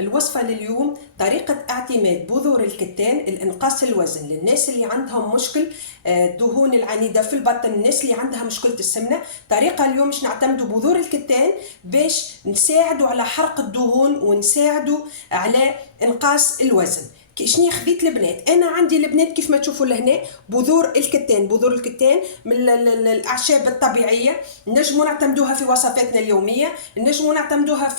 الوصفة لليوم طريقة اعتماد بذور الكتان لإنقاص الوزن للناس اللي عندهم مشكل الدهون العنيدة في البطن، الناس اللي عندها مشكلة السمنة. طريقة اليوم باش نعتمدوا بذور الكتان باش نساعدوا على حرق الدهون ونساعدوا على إنقاص الوزن. شني خذيت البنات؟ انا عندي البنات كيف ما تشوفوا لهنا بذور الكتان. بذور الكتان من الاعشاب الطبيعيه، نجموا نعتمدوها في وصفاتنا اليوميه، نجموا نعتمدوها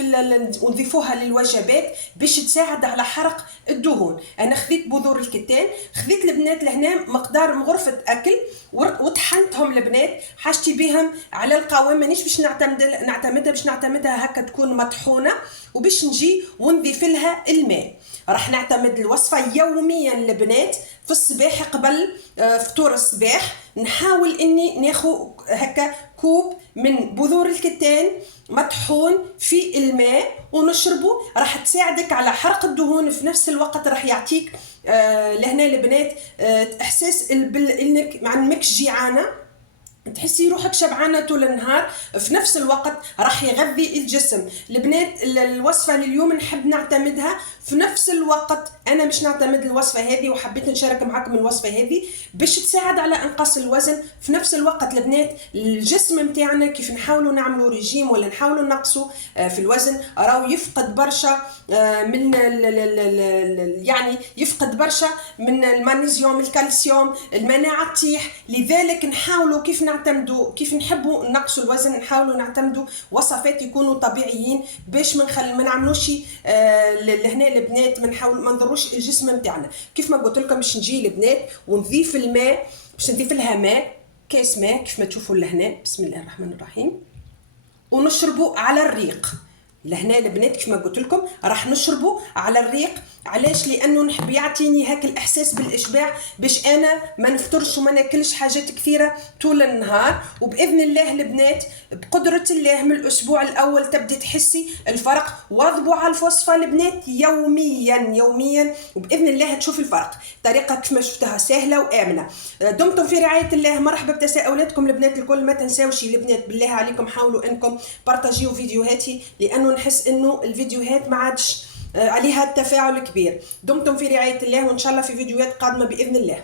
ونضيفوها للوجبات باش تساعد على حرق الدهون. انا خذيت بذور الكتان، خذيت البنات لهنا مقدار من غرفه اكل وطحنتهم البنات، حاجتي بهم على القوام، مانيش باش نعتمدها هكا تكون مطحونه، وباش نجي ونضيف لها الماء. راح نعتمد الوصفة يوميا البنات في الصباح قبل فطور الصباح، نحاول اني ناخذ هكا كوب من بذور الكتان مطحون في الماء ونشربه، راح تساعدك على حرق الدهون، في نفس الوقت راح يعطيك لهنا البنات احساس انك ما عندكش جيعانه، تحسي روحك شبعانه طول النهار، في نفس الوقت راح يغذي الجسم. البنات الوصفه لليوم نحب نعتمدها في نفس الوقت، انا مش نعتمد الوصفه هذه وحبيت نشارك معكم الوصفه هذه باش تساعد على انقاص الوزن. في نفس الوقت البنات الجسم نتاعنا كيف نحاولوا نعملوا ريجيم ولا نحاولوا نقصوا في الوزن راهو يفقد برشا من يعني يفقد برشا من المغنيسيوم، الكالسيوم، المناعه تطيح. لذلك نحاولوا كيف نحبوا نقصوا الوزن، نحاولوا نعتمدوا وصفات يكونوا طبيعيين باش ما نعملوش لهنا البنات، ما نضروش الجسم نتاعنا. كيف ما قلت لكم باش نجي البنات ونضيف الماء، باش نضيف لها ماء، كاس ماء كيف ما تشوفوا لهنا، بسم الله الرحمن الرحيم، ونشربوا على الريق. لهنا البنات كيف ما قلت لكم راح نشربوا على الريق. علاش؟ لانه نحب يعطيني هاك الاحساس بالاشباع باش انا ما نفطرش وما ناكلش حاجات كثيره طول النهار. وباذن الله البنات بقدره الله من الاسبوع الاول تبدي تحسي الفرق. واظبوا على الوصفه البنات يوميا وباذن الله تشوفي الفرق. طريقه كيف ما شفتها سهله وامنه. دمتم في رعايه الله. مرحبا بتساؤلاتكم البنات الكل. ما تنساوش البنات بالله عليكم حاولوا انكم بارطاجيو فيديوهاتي، لانه نحس انه الفيديوهات ما عادش عليها التفاعل كبير. دمتم في رعاية الله، وإن شاء الله في فيديوهات قادمة بإذن الله.